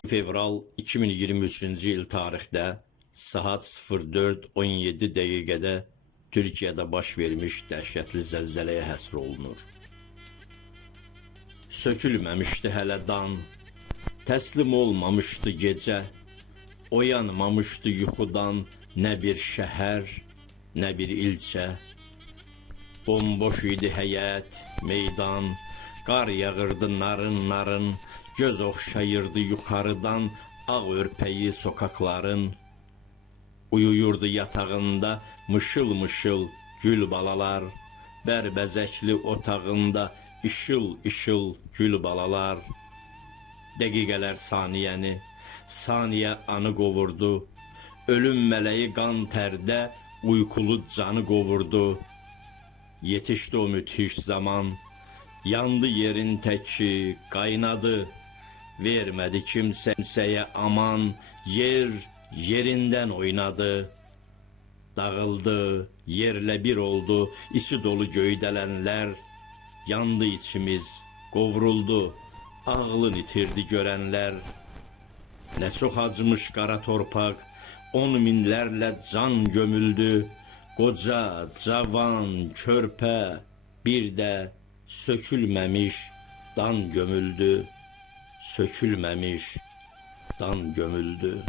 fevral 2023-cü il tarixdə saat 04:17 dəqiqədə Türkiyədə baş vermiş dəhşətli zəlzələyə həsr olunur. Sökülməmişdi hələ dan, təslim olmamışdı gecə, oyanmamışdı yuxudan nə bir şəhər, nə bir ilçə. Bomboş idi həyət, meydan, qar yağırdı narın-narın, göz oxşayırdı yuxarıdan ağ örpəyi sokakların. Uyuyurdu yatağında mışıl-mışıl gül balalar, bərbəzəkli otağında işıl-işıl gül balalar. Dəqiqələr saniyəni, saniyə anı qovurdu. Ölüm mələyi qan tərdə uykulu canı qovurdu. Yetişdi o müthiş zaman. Yandı yerin təki, Vermədi kimsəyə aman. Yer yerindən oynadı. Dağıldı, yerlə bir oldu. içi dolu göydələnlər. Yandı içimiz, qovruldu. Ağlın itirdi görənlər. Nə çox acımış qara torpaq, on minlərlə can gömüldü. Qoca, cavan, körpə, bir də sökülməmiş dan gömüldü. Sökülməmiş dan gömüldü.